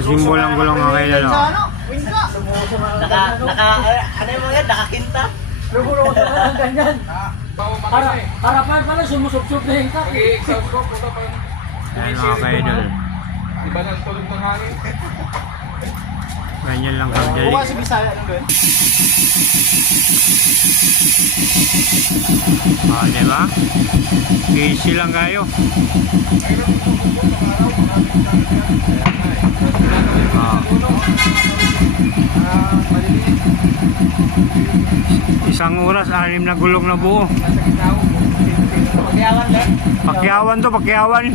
Simbol ang gulong mga kaidol. Oh. Ano yung mga yan? Nakakinta? Lugo-lugo sa ganyan. Harapan pala, sumusubsub na yung kak. Ayan mga kaidol. Iba ng tulog ng hangin. Ganyan lang kadali. Bukas si Bisaya nung gawin. Diba? Easy lang kayo. Isang oras, 6 na gulong na buo. Pagyawan lang. Pakyawan to, pakyawan.